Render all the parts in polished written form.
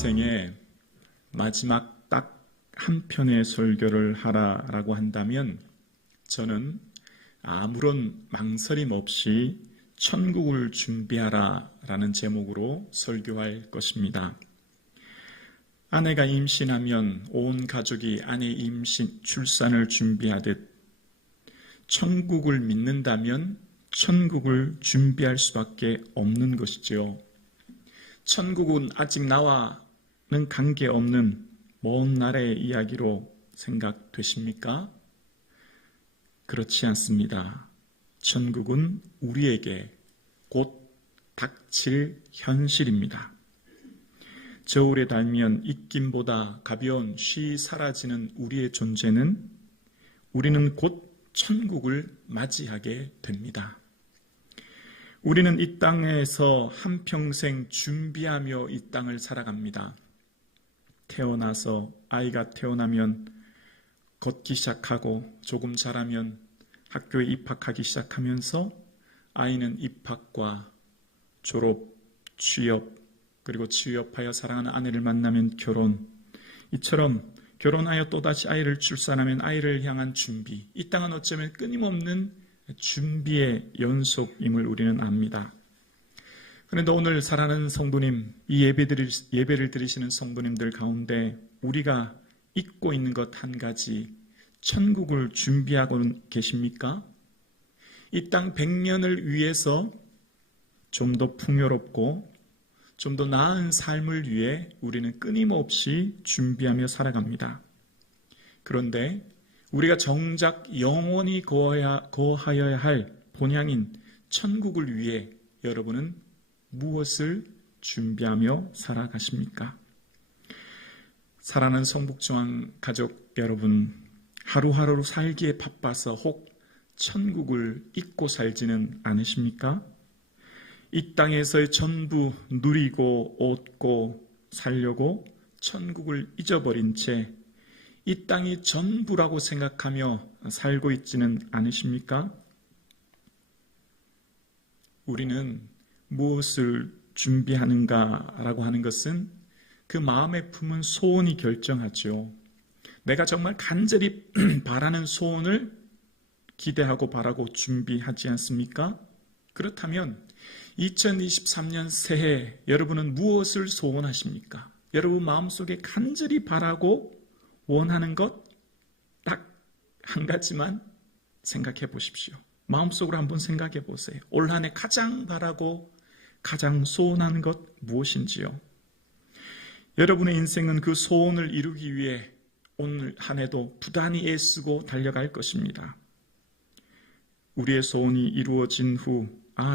인생의 마지막 딱 한 편의 설교를 하라라고 한다면 저는 아무런 망설임 없이 천국을 준비하라라는 제목으로 설교할 것입니다. 아내가 임신하면 온 가족이 아내 임신, 출산을 준비하듯 천국을 믿는다면 천국을 준비할 수밖에 없는 것이지요. 천국은 아직 나와는 관계없는 먼 나라의 이야기로 생각되십니까? 그렇지 않습니다. 천국은 우리에게 곧 닥칠 현실입니다. 저울에 달면 입김보다 가벼운 쉬 사라지는 우리의 존재는 우리는 곧 천국을 맞이하게 됩니다. 우리는 이 땅에서 한평생 준비하며 이 땅을 살아갑니다. 태어나서 아이가 태어나면 걷기 시작하고 조금 자라면 학교에 입학하기 시작하면서 아이는 입학과 졸업, 취업, 그리고 취업하여 사랑하는 아내를 만나면 결혼, 이처럼 결혼하여 또다시 아이를 출산하면 아이를 향한 준비, 이 땅은 어쩌면 끊임없는 준비의 연속임을 우리는 압니다. 그런데 오늘 사랑하는 성도님, 이 예배를 드리시는 성도님들 가운데 우리가 잊고 있는 것 한 가지, 천국을 준비하고 계십니까? 이 땅 100년을 위해서 좀 더 풍요롭고 좀 더 나은 삶을 위해 우리는 끊임없이 준비하며 살아갑니다. 그런데 우리가 정작 영원히 거하여야 할 본향인 천국을 위해 여러분은 무엇을 준비하며 살아가십니까? 사랑하는 성북중앙 가족 여러분, 하루하루 살기에 바빠서 혹 천국을 잊고 살지는 않으십니까? 이 땅에서의 전부 누리고 얻고 살려고 천국을 잊어버린 채 이 땅이 전부라고 생각하며 살고 있지는 않으십니까? 우리는 무엇을 준비하는가라고 하는 것은 그 마음에 품은 소원이 결정하죠. 내가 정말 간절히 바라는 소원을 기대하고 바라고 준비하지 않습니까? 그렇다면 2023년 새해 여러분은 무엇을 소원하십니까? 여러분 마음속에 간절히 바라고 원하는 것 딱 한 가지만 생각해 보십시오. 마음속으로 한번 생각해 보세요. 올 한 해 가장 바라고 가장 소원하는 것 무엇인지요? 여러분의 인생은 그 소원을 이루기 위해 오늘 한 해도 부단히 애쓰고 달려갈 것입니다. 우리의 소원이 이루어진 후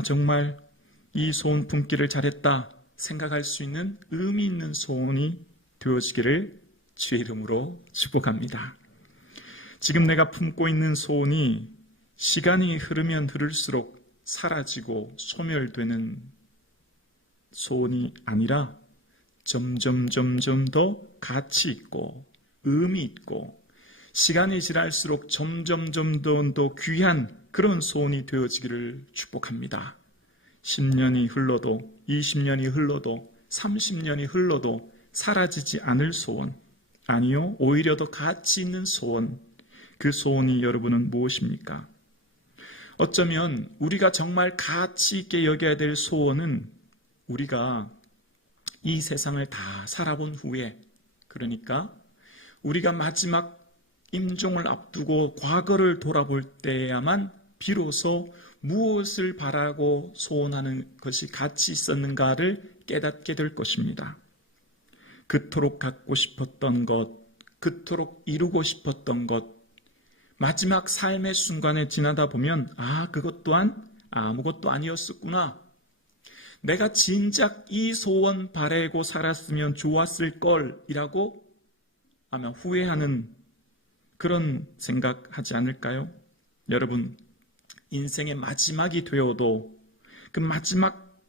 정말 이 소원 품기를 잘했다 생각할 수 있는 의미 있는 소원이 되어지기를 주의 이름으로 축복합니다. 지금 내가 품고 있는 소원이 시간이 흐르면 흐를수록 사라지고 소멸되는 소원이 아니라 점점 더 가치 있고 의미 있고 시간이 지날수록 점점 더 귀한 그런 소원이 되어지기를 축복합니다. 10년이 흘러도 20년이 흘러도 30년이 흘러도 사라지지 않을 소원, 아니요 오히려 더 가치 있는 소원, 그 소원이 여러분은 무엇입니까? 어쩌면 우리가 정말 가치 있게 여겨야 될 소원은 우리가 이 세상을 다 살아본 후에, 그러니까 우리가 마지막 임종을 앞두고 과거를 돌아볼 때야만 비로소 무엇을 바라고 소원하는 것이 가치 있었는가를 깨닫게 될 것입니다. 그토록 갖고 싶었던 것, 그토록 이루고 싶었던 것, 마지막 삶의 순간에 지나다 보면 그것 또한 아무것도 아니었었구나. 내가 진작 이 소원 바라고 살았으면 좋았을 걸이라고 아마 후회하는 그런 생각하지 않을까요? 여러분, 인생의 마지막이 되어도 그 마지막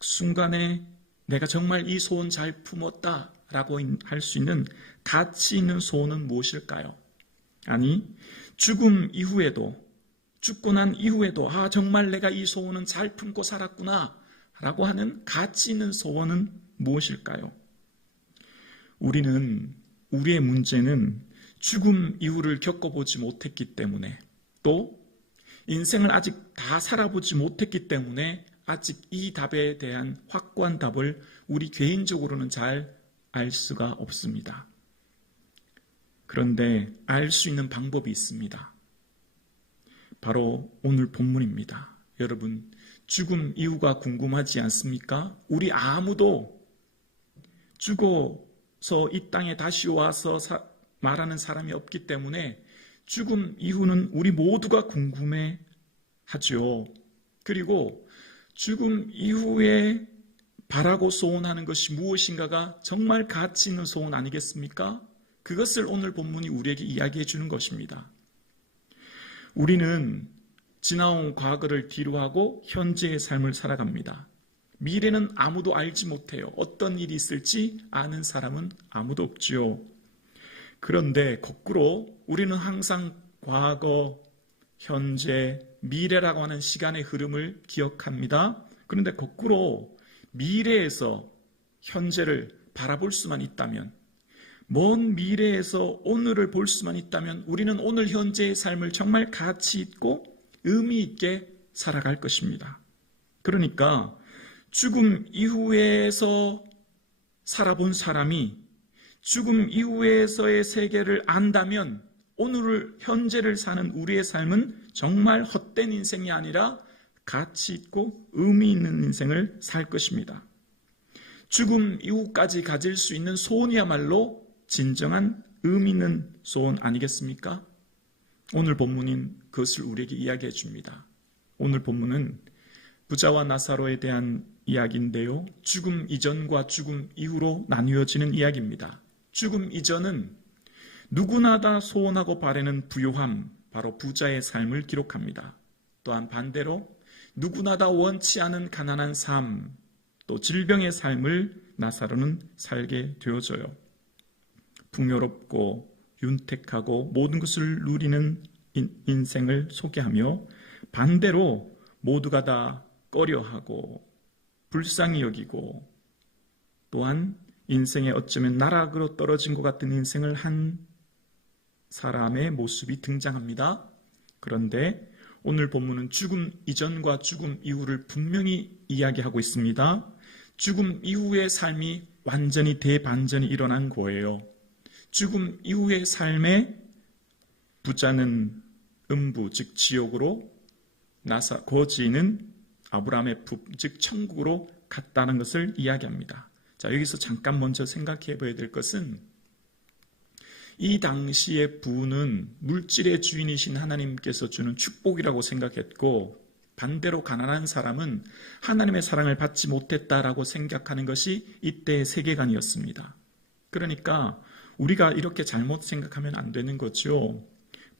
순간에 내가 정말 이 소원 잘 품었다라고 할 수 있는 가치 있는 소원은 무엇일까요? 아니, 죽음 이후에도, 죽고 난 이후에도 정말 내가 이 소원은 잘 품고 살았구나 라고 하는 가치 있는 소원은 무엇일까요? 우리는 우리의 문제는 죽음 이후를 겪어보지 못했기 때문에 또 인생을 아직 다 살아보지 못했기 때문에 아직 이 답에 대한 확고한 답을 우리 개인적으로는 잘 알 수가 없습니다. 그런데 알 수 있는 방법이 있습니다. 바로 오늘 본문입니다. 여러분, 죽음 이후가 궁금하지 않습니까? 우리 아무도 죽어서 이 땅에 다시 와서 말하는 사람이 없기 때문에 죽음 이후는 우리 모두가 궁금해 하죠. 그리고 죽음 이후에 바라고 소원하는 것이 무엇인가가 정말 가치 있는 소원 아니겠습니까? 그것을 오늘 본문이 우리에게 이야기해 주는 것입니다. 우리는 지나온 과거를 뒤로하고 현재의 삶을 살아갑니다. 미래는 아무도 알지 못해요. 어떤 일이 있을지 아는 사람은 아무도 없지요. 그런데 거꾸로 우리는 항상 과거, 현재, 미래라고 하는 시간의 흐름을 기억합니다. 그런데 거꾸로 미래에서 현재를 바라볼 수만 있다면, 먼 미래에서 오늘을 볼 수만 있다면 우리는 오늘 현재의 삶을 정말 가치 있고 의미 있게 살아갈 것입니다. 그러니까 죽음 이후에서 살아본 사람이 죽음 이후에서의 세계를 안다면 오늘을 현재를 사는 우리의 삶은 정말 헛된 인생이 아니라 가치 있고 의미 있는 인생을 살 것입니다. 죽음 이후까지 가질 수 있는 소원이야말로 진정한 의미 있는 소원 아니겠습니까? 오늘 본문인 그것을 우리에게 이야기해 줍니다. 오늘 본문은 부자와 나사로에 대한 이야기인데요. 죽음 이전과 죽음 이후로 나뉘어지는 이야기입니다. 죽음 이전은 누구나 다 소원하고 바라는 부요함, 바로 부자의 삶을 기록합니다. 또한 반대로 누구나 다 원치 않은 가난한 삶, 또 질병의 삶을 나사로는 살게 되어져요. 풍요롭고 윤택하고 모든 것을 누리는 인생을 소개하며 반대로 모두가 다 꺼려하고 불쌍히 여기고 또한 인생에 어쩌면 나락으로 떨어진 것 같은 인생을 한 사람의 모습이 등장합니다. 그런데 오늘 본문은 죽음 이전과 죽음 이후를 분명히 이야기하고 있습니다. 죽음 이후의 삶이 완전히 대반전이 일어난 거예요. 죽음 이후의 삶에 부자는 음부 즉 지옥으로 거지는 아브라함의 품 즉 천국으로 갔다는 것을 이야기합니다. 자, 여기서 잠깐 먼저 생각해 봐야 될 것은 이 당시의 부는 물질의 주인이신 하나님께서 주는 축복이라고 생각했고 반대로 가난한 사람은 하나님의 사랑을 받지 못했다라고 생각하는 것이 이때의 세계관이었습니다. 그러니까 우리가 이렇게 잘못 생각하면 안 되는 거죠.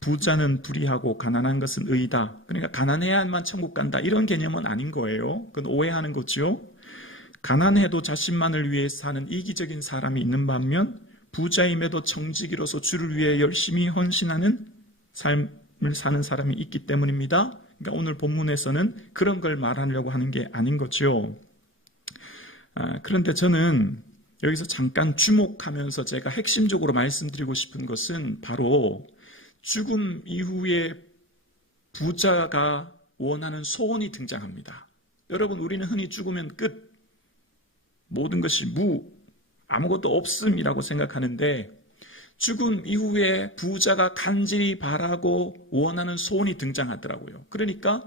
부자는 불의하고 가난한 것은 의다. 그러니까 가난해야만 천국 간다. 이런 개념은 아닌 거예요. 그건 오해하는 거죠. 가난해도 자신만을 위해 사는 이기적인 사람이 있는 반면 부자임에도 정직이로서 주를 위해 열심히 헌신하는 삶을 사는 사람이 있기 때문입니다. 그러니까 오늘 본문에서는 그런 걸 말하려고 하는 게 아닌 거죠. 그런데 저는 여기서 잠깐 주목하면서 제가 핵심적으로 말씀드리고 싶은 것은 바로 죽음 이후에 부자가 원하는 소원이 등장합니다. 여러분, 우리는 흔히 죽으면 끝, 모든 것이 아무것도 없음이라고 생각하는데 죽음 이후에 부자가 간절히 바라고 원하는 소원이 등장하더라고요. 그러니까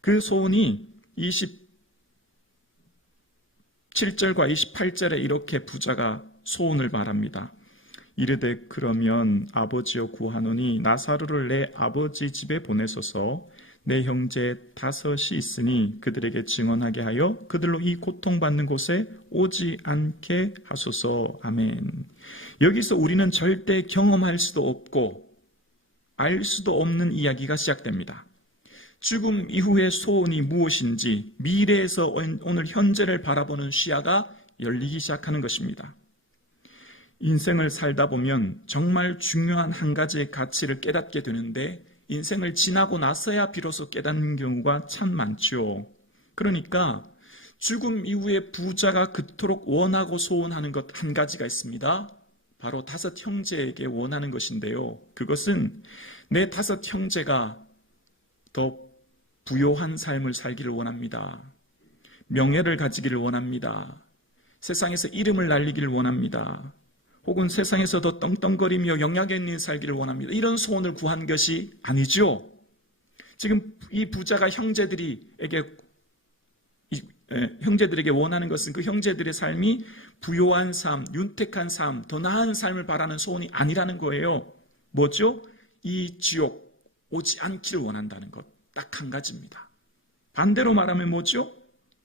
그 소원이 27절과 28절에 이렇게 부자가 소원을 말합니다. 이르되 그러면 아버지여 구하노니 나사로를 내 아버지 집에 보내소서. 내 형제 5이 있으니 그들에게 증언하게 하여 그들로 이 고통받는 곳에 오지 않게 하소서. 아멘. 여기서 우리는 절대 경험할 수도 없고 알 수도 없는 이야기가 시작됩니다. 죽음 이후의 소원이 무엇인지 미래에서 오늘 현재를 바라보는 시야가 열리기 시작하는 것입니다. 인생을 살다 보면 정말 중요한 한 가지의 가치를 깨닫게 되는데 인생을 지나고 나서야 비로소 깨닫는 경우가 참 많죠. 그러니까 죽음 이후에 부자가 그토록 원하고 소원하는 것 한 가지가 있습니다. 바로 5 형제에게 원하는 것인데요. 그것은 내 5 형제가 더 부요한 삶을 살기를 원합니다. 명예를 가지기를 원합니다. 세상에서 이름을 날리기를 원합니다. 혹은 세상에서 더 떵떵거리며 영향력 있는 살기를 원합니다. 이런 소원을 구한 것이 아니죠. 지금 이 부자가 형제들에게 원하는 것은 그 형제들의 삶이 부요한 삶, 윤택한 삶, 더 나은 삶을 바라는 소원이 아니라는 거예요. 뭐죠? 이 지옥 오지 않기를 원한다는 것. 딱 한 가지입니다. 반대로 말하면 뭐죠?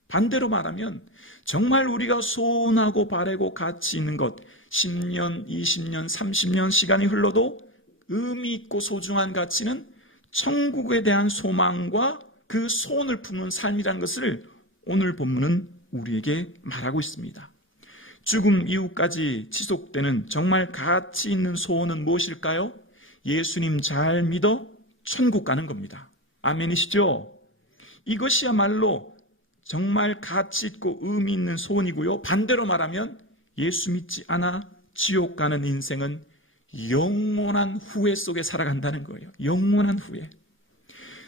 반대로 말하면 정말 우리가 소원하고 바라고 가치 있는 것, 10년, 20년, 30년 시간이 흘러도 의미 있고 소중한 가치는 천국에 대한 소망과 그 소원을 품는 삶이라는 것을 오늘 본문은 우리에게 말하고 있습니다. 죽음 이후까지 지속되는 정말 가치 있는 소원은 무엇일까요? 예수님 잘 믿어 천국 가는 겁니다. 아멘이시죠? 이것이야말로 정말 가치 있고 의미 있는 소원이고요. 반대로 말하면 예수 믿지 않아 지옥 가는 인생은 영원한 후회 속에 살아간다는 거예요. 영원한 후회.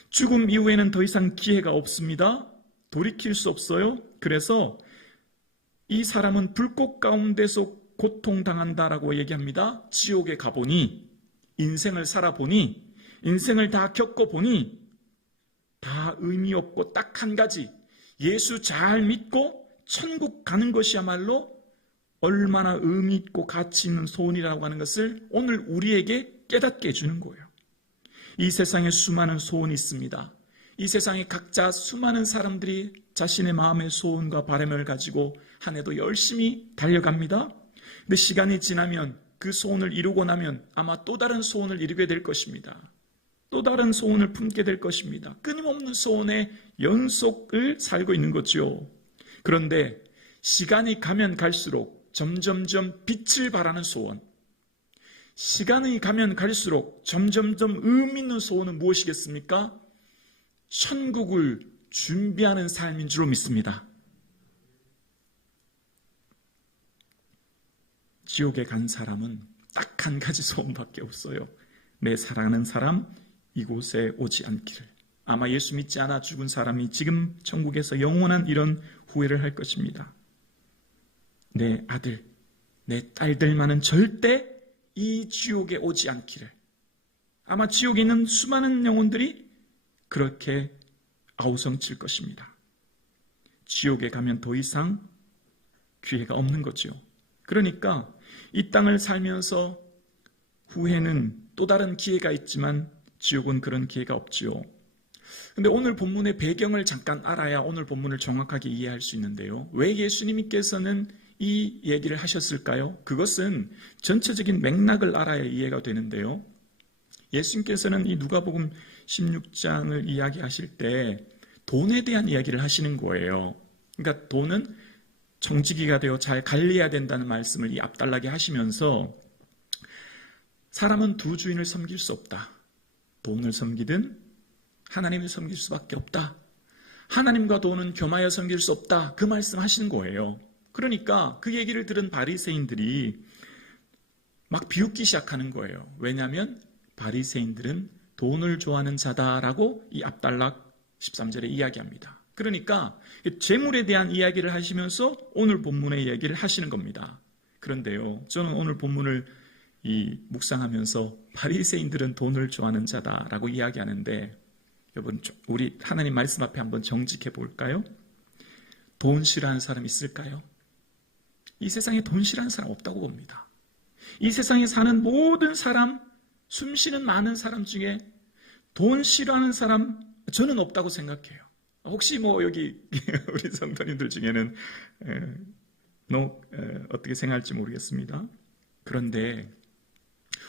죽음 이후에는 더 이상 기회가 없습니다. 돌이킬 수 없어요. 그래서 이 사람은 불꽃 가운데서 고통당한다라고 얘기합니다. 지옥에 가보니, 인생을 살아보니, 인생을 다 겪어보니 다 의미 없고 딱 한 가지, 예수 잘 믿고 천국 가는 것이야말로 얼마나 의미 있고 가치 있는 소원이라고 하는 것을 오늘 우리에게 깨닫게 해주는 거예요. 이 세상에 수많은 소원이 있습니다. 이 세상에 각자 수많은 사람들이 자신의 마음의 소원과 바람을 가지고 한 해도 열심히 달려갑니다. 근데 시간이 지나면 그 소원을 이루고 나면 아마 또 다른 소원을 이루게 될 것입니다. 또 다른 소원을 품게 될 것입니다. 끊임없는 소원의 연속을 살고 있는 거죠. 그런데 시간이 가면 갈수록 점점점 빛을 발하는 소원, 시간이 가면 갈수록 점점점 의미 있는 소원은 무엇이겠습니까? 천국을 준비하는 삶인 줄로 믿습니다. 지옥에 간 사람은 딱 한 가지 소원밖에 없어요. 내 사랑하는 사람 이곳에 오지 않기를. 아마 예수 믿지 않아 죽은 사람이 지금 천국에서 영원한 이런 후회를 할 것입니다. 내 아들, 내 딸들만은 절대 이 지옥에 오지 않기를. 아마 지옥에 있는 수많은 영혼들이 그렇게 아우성칠 것입니다. 지옥에 가면 더 이상 기회가 없는 거죠. 그러니까 이 땅을 살면서 후회는 또 다른 기회가 있지만 지옥은 그런 기회가 없지요. 근데 오늘 본문의 배경을 잠깐 알아야 오늘 본문을 정확하게 이해할 수 있는데요. 왜 예수님께서는 이 얘기를 하셨을까요? 그것은 전체적인 맥락을 알아야 이해가 되는데요. 예수님께서는 이 누가복음 16장을 이야기하실 때 돈에 대한 이야기를 하시는 거예요. 그러니까 돈은 청지기가 되어 잘 관리해야 된다는 말씀을 이 앞달나게 하시면서 사람은 두 주인을 섬길 수 없다. 돈을 섬기든 하나님을 섬길 수밖에 없다. 하나님과 돈은 겸하여 섬길 수 없다. 그 말씀하시는 거예요. 그러니까 그 얘기를 들은 바리새인들이 막 비웃기 시작하는 거예요. 왜냐하면 바리새인들은 돈을 좋아하는 자다라고 이 앞달락 13절에 이야기합니다. 그러니까 재물에 대한 이야기를 하시면서 오늘 본문의 이야기를 하시는 겁니다. 그런데요, 저는 오늘 본문을 묵상하면서 바리새인들은 돈을 좋아하는 자다라고 이야기하는데, 여러분 우리 하나님 말씀 앞에 한번 정직해 볼까요? 돈 싫어하는 사람 있을까요? 이 세상에 돈 싫어하는 사람 없다고 봅니다. 이 세상에 사는 모든 사람, 숨쉬는 많은 사람 중에 돈 싫어하는 사람 저는 없다고 생각해요. 혹시 여기 우리 성도님들 중에는 어떻게 생각할지 모르겠습니다. 그런데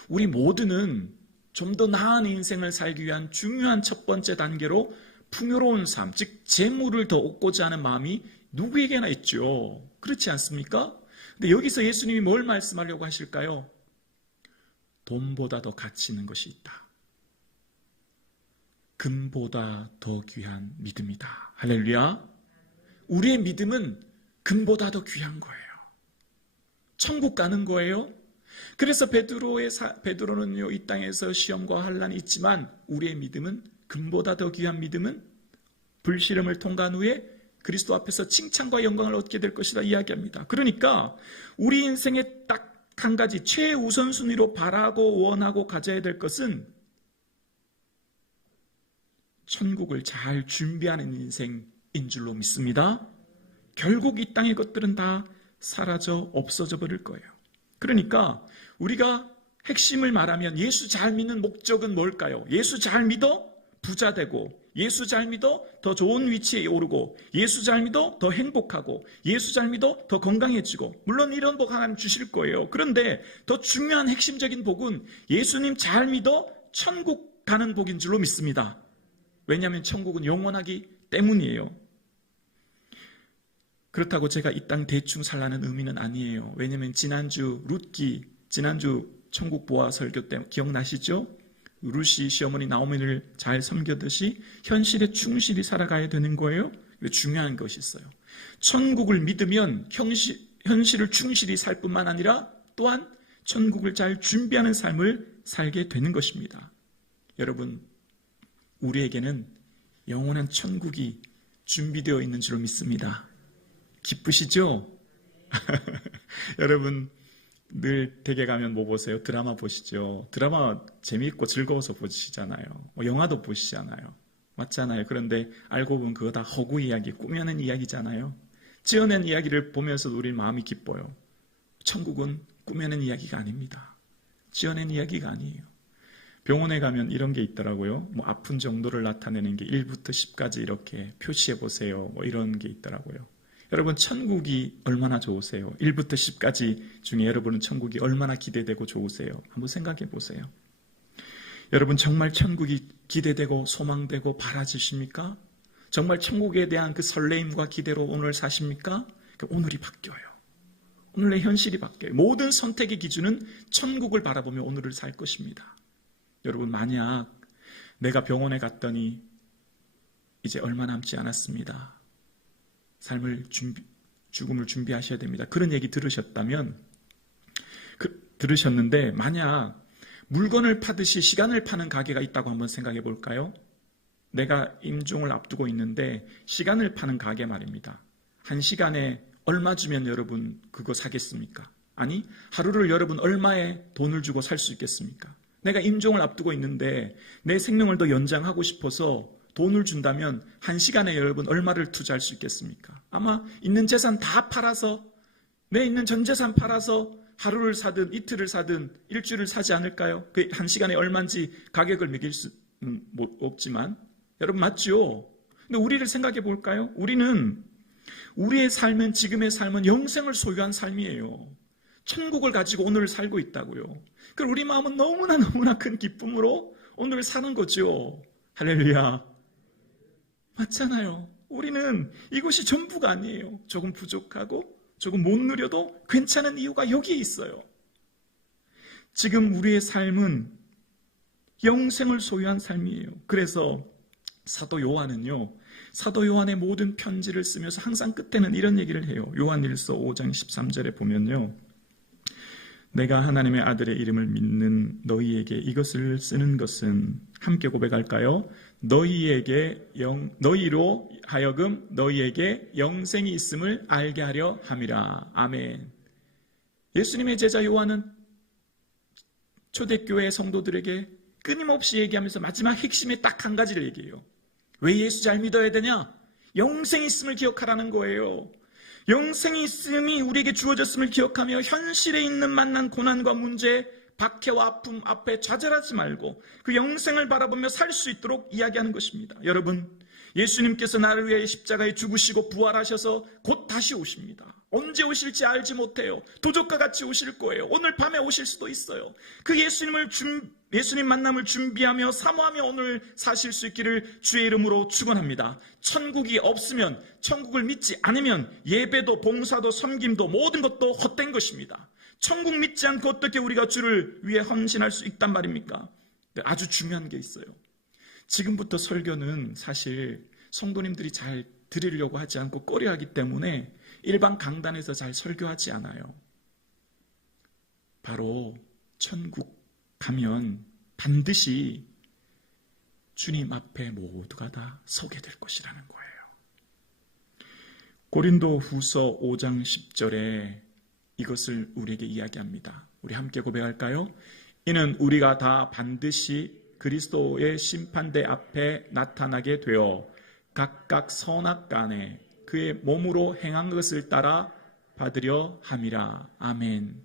우리 모두는 좀 더 나은 인생을 살기 위한 중요한 첫 번째 단계로 풍요로운 삶, 즉 재물을 더 얻고자 하는 마음이 누구에게나 있죠. 그렇지 않습니까? 근데 여기서 예수님이 뭘 말씀하려고 하실까요? 돈보다 더 가치 있는 것이 있다. 금보다 더 귀한 믿음이다. 할렐루야. 우리의 믿음은 금보다 더 귀한 거예요. 천국 가는 거예요. 그래서 베드로는요, 이 땅에서 시험과 환란이 있지만 우리의 믿음은 금보다 더 귀한 믿음은 불시름을 통과한 후에 그리스도 앞에서 칭찬과 영광을 얻게 될 것이라 이야기합니다. 그러니까 우리 인생에 딱 한 가지 최우선순위로 바라고 원하고 가져야 될 것은 천국을 잘 준비하는 인생인 줄로 믿습니다. 결국 이 땅의 것들은 다 사라져 없어져 버릴 거예요. 그러니까 우리가 핵심을 말하면 예수 잘 믿는 목적은 뭘까요? 예수 잘 믿어 부자 되고, 예수 잘 믿어 더 좋은 위치에 오르고, 예수 잘 믿어 더 행복하고, 예수 잘 믿어 더 건강해지고, 물론 이런 복 하나님 주실 거예요. 그런데 더 중요한 핵심적인 복은 예수님 잘 믿어 천국 가는 복인 줄로 믿습니다. 왜냐하면 천국은 영원하기 때문이에요. 그렇다고 제가 이 땅 대충 살라는 의미는 아니에요. 왜냐하면 지난주 천국 보아 설교 때 기억나시죠? 루시 시어머니 나오미를 잘 섬기듯이 현실에 충실히 살아가야 되는 거예요. 중요한 것이 있어요. 천국을 믿으면 현실을 충실히 살 뿐만 아니라 또한 천국을 잘 준비하는 삶을 살게 되는 것입니다. 여러분, 우리에게는 영원한 천국이 준비되어 있는 줄로 믿습니다. 기쁘시죠? 여러분, 늘 댁에 가면 뭐 보세요? 드라마 보시죠? 드라마 재미있고 즐거워서 보시잖아요. 영화도 보시잖아요. 맞잖아요. 그런데 알고 보면 그거 다 허구 이야기, 꾸며낸 이야기잖아요. 지어낸 이야기를 보면서도 우리 마음이 기뻐요. 천국은 꾸며낸 이야기가 아닙니다. 지어낸 이야기가 아니에요. 병원에 가면 이런 게 있더라고요. 아픈 정도를 나타내는 게 1부터 10까지 이렇게 표시해 보세요. 이런 게 있더라고요. 여러분, 천국이 얼마나 좋으세요? 1부터 10까지 중에 여러분은 천국이 얼마나 기대되고 좋으세요? 한번 생각해 보세요. 여러분, 정말 천국이 기대되고 소망되고 바라지십니까? 정말 천국에 대한 그 설레임과 기대로 오늘 사십니까? 오늘이 바뀌어요. 오늘의 현실이 바뀌어요. 모든 선택의 기준은 천국을 바라보며 오늘을 살 것입니다. 여러분, 만약 내가 병원에 갔더니 이제 얼마 남지 않았습니다. 죽음을 준비하셔야 됩니다. 그런 얘기 들으셨다면, 들으셨는데, 만약 물건을 파듯이 시간을 파는 가게가 있다고 한번 생각해 볼까요? 내가 임종을 앞두고 있는데, 시간을 파는 가게 말입니다. 한 시간에 얼마 주면 여러분 그거 사겠습니까? 아니, 하루를 여러분 얼마에 돈을 주고 살 수 있겠습니까? 내가 임종을 앞두고 있는데, 내 생명을 더 연장하고 싶어서 돈을 준다면 한 시간에 여러분 얼마를 투자할 수 있겠습니까? 아마 있는 재산 다 팔아서, 내 있는 전 재산 팔아서 하루를 사든 이틀을 사든 일주일을 사지 않을까요? 그 한 시간에 얼마인지 가격을 매길 수 없지만, 여러분 맞죠? 근데 우리를 생각해 볼까요? 우리의 삶은, 지금의 삶은 영생을 소유한 삶이에요. 천국을 가지고 오늘을 살고 있다고요. 그럼 우리 마음은 너무나 큰 기쁨으로 오늘을 사는 거죠. 할렐루야. 맞잖아요. 우리는 이것이 전부가 아니에요. 조금 부족하고 조금 못 누려도 괜찮은 이유가 여기에 있어요. 지금 우리의 삶은 영생을 소유한 삶이에요. 그래서 사도 요한의 모든 편지를 쓰면서 항상 끝에는 이런 얘기를 해요. 요한일서 5장 13절에 보면요, 내가 하나님의 아들의 이름을 믿는 너희에게 이것을 쓰는 것은, 함께 고백할까요? 너희로 하여금 너희에게 영생이 있음을 알게 하려 함이라. 아멘. 예수님의 제자 요한은 초대교회 성도들에게 끊임없이 얘기하면서 마지막 핵심에 딱 한 가지를 얘기해요. 왜 예수 잘 믿어야 되냐? 영생이 있음을 기억하라는 거예요. 영생이 있음이 우리에게 주어졌음을 기억하며 현실에 있는 만난 고난과 문제, 박해와 아픔 앞에 좌절하지 말고 그 영생을 바라보며 살 수 있도록 이야기하는 것입니다. 여러분, 예수님께서 나를 위해 십자가에 죽으시고 부활하셔서 곧 다시 오십니다. 언제 오실지 알지 못해요. 도적과 같이 오실 거예요. 오늘 밤에 오실 수도 있어요. 그 예수님 만남을 준비하며 사모하며 오늘 사실 수 있기를 주의 이름으로 축원합니다. 천국이 없으면, 천국을 믿지 않으면 예배도 봉사도 섬김도 모든 것도 헛된 것입니다. 천국 믿지 않고 어떻게 우리가 주를 위해 헌신할 수 있단 말입니까? 아주 중요한 게 있어요. 지금부터 설교는 사실 성도님들이 잘 들으려고 하지 않고 꺼려하기 때문에 일반 강단에서 잘 설교하지 않아요. 바로 천국 가면 반드시 주님 앞에 모두가 다 서게 될 것이라는 거예요. 고린도 후서 5장 10절에 이것을 우리에게 이야기합니다. 우리 함께 고백할까요? 이는 우리가 다 반드시 그리스도의 심판대 앞에 나타나게 되어 각각 선악간에 그의 몸으로 행한 것을 따라 받으려 함이라. 아멘.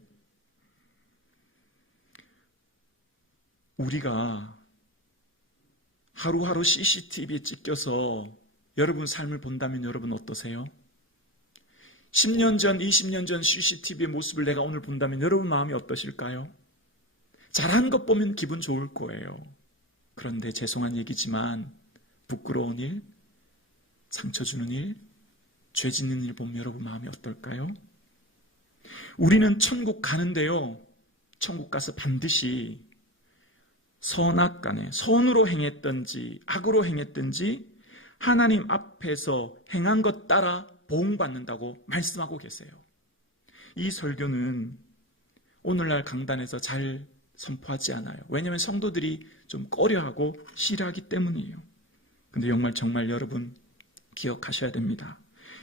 우리가 하루하루 CCTV에 찍혀서 여러분 삶을 본다면 여러분 어떠세요? 10년 전, 20년 전 CCTV의 모습을 내가 오늘 본다면 여러분 마음이 어떠실까요? 잘한 것 보면 기분 좋을 거예요. 그런데 죄송한 얘기지만 부끄러운 일, 상처 주는 일, 죄 짓는 일 보면 여러분 마음이 어떨까요? 우리는 천국 가는데요. 천국 가서 반드시 선악간에 선으로 행했든지 악으로 행했든지 하나님 앞에서 행한 것 따라 보응받는다고 말씀하고 계세요. 이 설교는 오늘날 강단에서 잘 선포하지 않아요. 왜냐하면 성도들이 좀 꺼려하고 싫어하기 때문이에요. 근데 정말 여러분 기억하셔야 됩니다.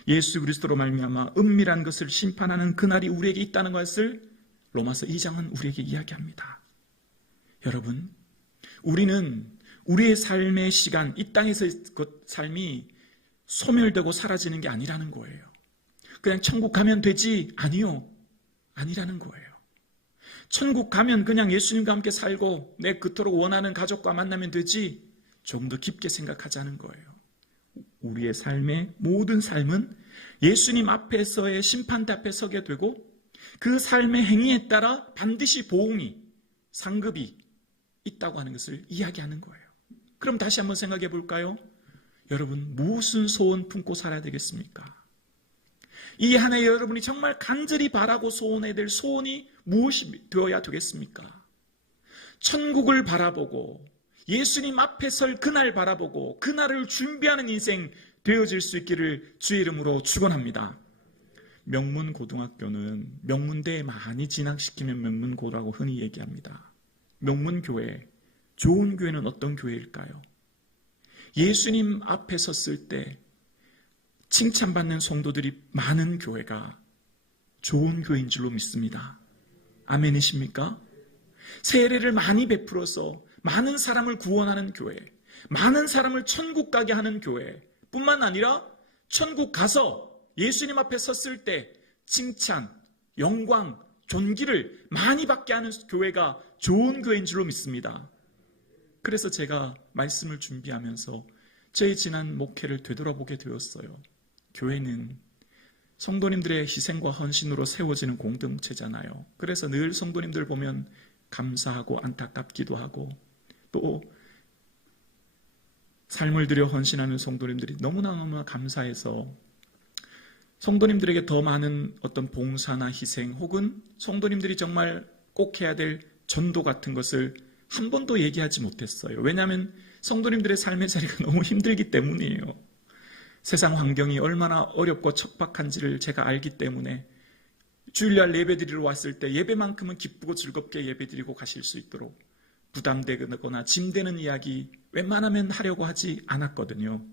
예수 그리스도로 말미암아 은밀한 것을 심판하는 그날이 우리에게 있다는 것을 로마서 2장은 우리에게 이야기합니다. 여러분, 우리는 우리의 삶의 시간, 이 땅에서의 삶이 소멸되고 사라지는 게 아니라는 거예요. 그냥 천국 가면 되지? 아니요. 아니라는 거예요. 천국 가면 그냥 예수님과 함께 살고 내 그토록 원하는 가족과 만나면 되지? 조금 더 깊게 생각하자는 거예요. 우리의 삶의 모든 삶은 예수님 앞에서의 심판대 앞에 서게 되고 그 삶의 행위에 따라 반드시 보응이, 상급이 있다고 하는 것을 이야기하는 거예요. 그럼 다시 한번 생각해 볼까요? 여러분, 무슨 소원 품고 살아야 되겠습니까? 이 한 해 여러분이 정말 간절히 바라고 소원해야 될 소원이 무엇이 되어야 되겠습니까? 천국을 바라보고 예수님 앞에 설 그날 바라보고 그날을 준비하는 인생 되어질 수 있기를 주의 이름으로 축원합니다. 명문고등학교는 명문대에 많이 진학시키면 명문고라고 흔히 얘기합니다. 명문교회, 좋은 교회는 어떤 교회일까요? 예수님 앞에 섰을 때 칭찬받는 성도들이 많은 교회가 좋은 교회인 줄로 믿습니다. 아멘이십니까? 세례를 많이 베풀어서 많은 사람을 구원하는 교회, 많은 사람을 천국 가게 하는 교회 뿐만 아니라 천국 가서 예수님 앞에 섰을 때 칭찬, 영광, 존귀를 많이 받게 하는 교회가 좋은 교회인 줄로 믿습니다. 그래서 제가 말씀을 준비하면서 저희 지난 목회를 되돌아보게 되었어요. 교회는 성도님들의 희생과 헌신으로 세워지는 공동체잖아요. 그래서 늘 성도님들 보면 감사하고 안타깝기도 하고 또 삶을 들여 헌신하는 성도님들이 너무나 감사해서 성도님들에게 더 많은 어떤 봉사나 희생 혹은 성도님들이 정말 꼭 해야 될 전도 같은 것을 한 번도 얘기하지 못했어요. 왜냐하면 성도님들의 삶의 자리가 너무 힘들기 때문이에요. 세상 환경이 얼마나 어렵고 척박한지를 제가 알기 때문에 주일날 예배드리러 왔을 때 예배만큼은 기쁘고 즐겁게 예배드리고 가실 수 있도록 부담되거나 짐되는 이야기 웬만하면 하려고 하지 않았거든요.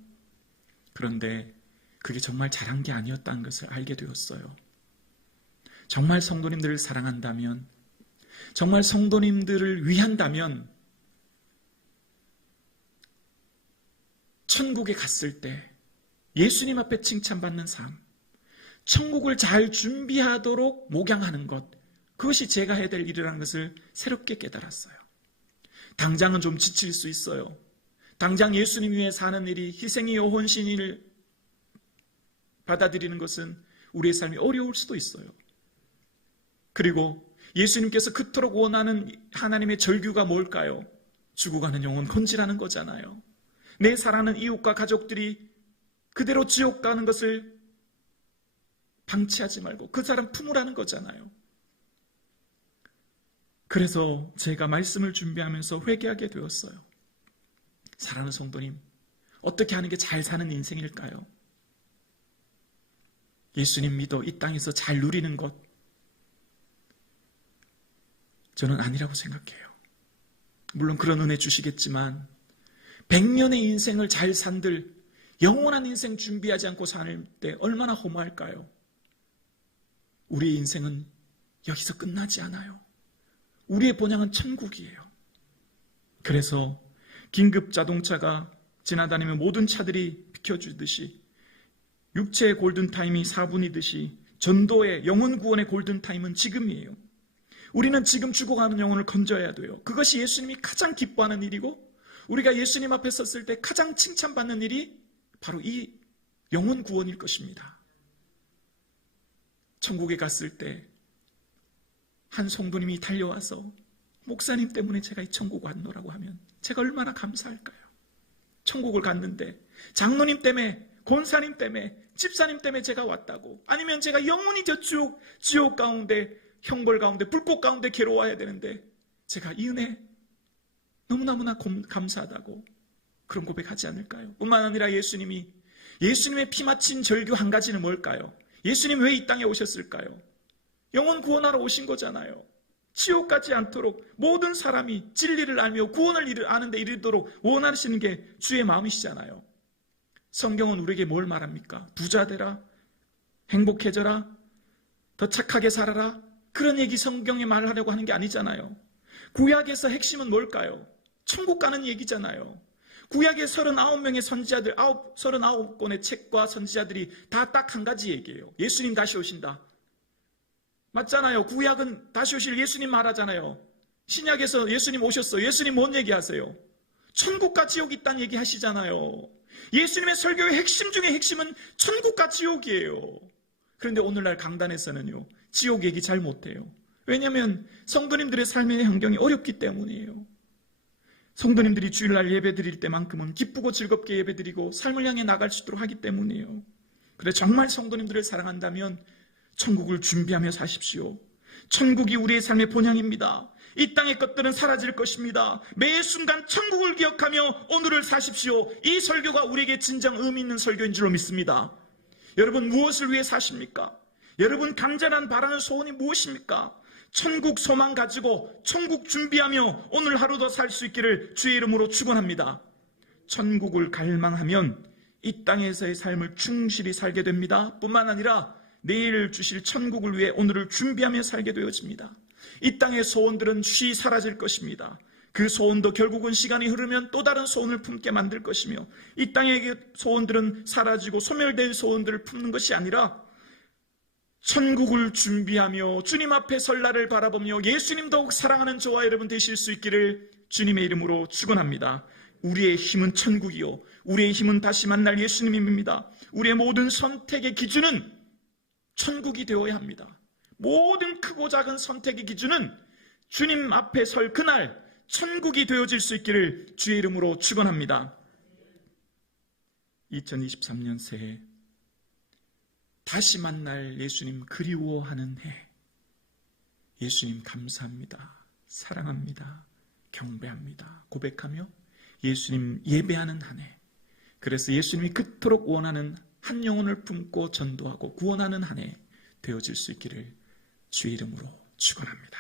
그런데 그게 정말 잘한 게 아니었다는 것을 알게 되었어요. 정말 성도님들을 사랑한다면, 정말 성도님들을 위한다면 천국에 갔을 때 예수님 앞에 칭찬받는 삶, 천국을 잘 준비하도록 목양하는 것, 그것이 제가 해야 될 일이라는 것을 새롭게 깨달았어요. 당장은 좀 지칠 수 있어요. 당장 예수님 위해 사는 일이 희생이요 헌신을 받아들이는 것은 우리의 삶이 어려울 수도 있어요. 그리고 예수님께서 그토록 원하는 하나님의 절규가 뭘까요? 죽어가는 영혼 건지라는 거잖아요. 내 사랑하는 이웃과 가족들이 그대로 지옥 가는 것을 방치하지 말고 그 사람 품으라는 거잖아요. 그래서 제가 말씀을 준비하면서 회개하게 되었어요. 사랑하는 성도님, 어떻게 하는 게 잘 사는 인생일까요? 예수님 믿어 이 땅에서 잘 누리는 것, 저는 아니라고 생각해요. 물론 그런 은혜 주시겠지만 100년의 인생을 잘 산들 영원한 인생 준비하지 않고 사는 때 얼마나 허무할까요? 우리의 인생은 여기서 끝나지 않아요. 우리의 본향은 천국이에요. 그래서 긴급 자동차가 지나다니면 모든 차들이 비켜주듯이 육체의 골든타임이 4분이듯이 전도의 영혼 구원의 골든타임은 지금이에요. 우리는 지금 죽어가는 영혼을 건져야 돼요. 그것이 예수님이 가장 기뻐하는 일이고 우리가 예수님 앞에 섰을 때 가장 칭찬받는 일이 바로 이 영혼 구원일 것입니다. 천국에 갔을 때 한 성도님이 달려와서 목사님 때문에 제가 이 천국 왔노라고 하면 제가 얼마나 감사할까요? 천국을 갔는데 장로님 때문에, 권사님 때문에, 집사님 때문에 제가 왔다고, 아니면 제가 영원히 저쪽 지옥 가운데, 형벌 가운데, 불꽃 가운데 괴로워야 되는데 제가 이 은혜 너무너무나 감사하다고 그런 고백하지 않을까요? 뿐만 아니라 예수님의 피 맺힌 절규 한 가지는 뭘까요? 예수님 왜 이 땅에 오셨을까요? 영혼 구원하러 오신 거잖아요. 지옥 가지 않도록 모든 사람이 진리를 알며 구원을 아는 데 이르도록 원하시는 게 주의 마음이시잖아요. 성경은 우리에게 뭘 말합니까? 부자 되라, 행복해져라, 더 착하게 살아라, 그런 얘기 성경에 말하려고 하는 게 아니잖아요. 구약에서 핵심은 뭘까요? 천국 가는 얘기잖아요. 구약의 39명의 선지자들, 39권의 책과 선지자들이 다 딱 한 가지 얘기예요. 예수님 다시 오신다. 맞잖아요. 구약은 다시 오실 예수님 말하잖아요. 신약에서 예수님 오셨어요. 예수님 뭔 얘기하세요? 천국과 지옥이 있다는 얘기 하시잖아요. 예수님의 설교의 핵심 중에 핵심은 천국과 지옥이에요. 그런데 오늘날 강단에서는요, 지옥 얘기 잘 못해요. 왜냐하면 성도님들의 삶의 환경이 어렵기 때문이에요. 성도님들이 주일날 예배 드릴 때만큼은 기쁘고 즐겁게 예배 드리고 삶을 향해 나갈 수 있도록 하기 때문이에요. 그래 정말 성도님들을 사랑한다면 천국을 준비하며 사십시오. 천국이 우리의 삶의 본향입니다. 이 땅의 것들은 사라질 것입니다. 매 순간 천국을 기억하며 오늘을 사십시오. 이 설교가 우리에게 진정 의미 있는 설교인 줄로 믿습니다. 여러분 무엇을 위해 사십니까? 여러분 간절한 바라는 소원이 무엇입니까? 천국 소망 가지고 천국 준비하며 오늘 하루도 살 수 있기를 주의 이름으로 축원합니다. 천국을 갈망하면 이 땅에서의 삶을 충실히 살게 됩니다. 뿐만 아니라 내일 주실 천국을 위해 오늘을 준비하며 살게 되어집니다. 이 땅의 소원들은 쉬 사라질 것입니다. 그 소원도 결국은 시간이 흐르면 또 다른 소원을 품게 만들 것이며 이 땅의 소원들은 사라지고 소멸될 소원들을 품는 것이 아니라 천국을 준비하며 주님 앞에 설 날을 바라보며 예수님 더욱 사랑하는 저와 여러분 되실 수 있기를 주님의 이름으로 축원합니다. 우리의 힘은 천국이요 우리의 힘은 다시 만날 예수님입니다. 우리의 모든 선택의 기준은 천국이 되어야 합니다. 모든 크고 작은 선택의 기준은 주님 앞에 설 그날 천국이 되어질 수 있기를 주의 이름으로 축원합니다. 2023년 새해 다시 만날 예수님 그리워하는 해, 예수님 감사합니다, 사랑합니다, 경배합니다 고백하며 예수님 예배하는 한 해, 그래서 예수님이 그토록 원하는 한 영혼을 품고 전도하고 구원하는 한 해 되어질 수 있기를 주의 이름으로 축원합니다.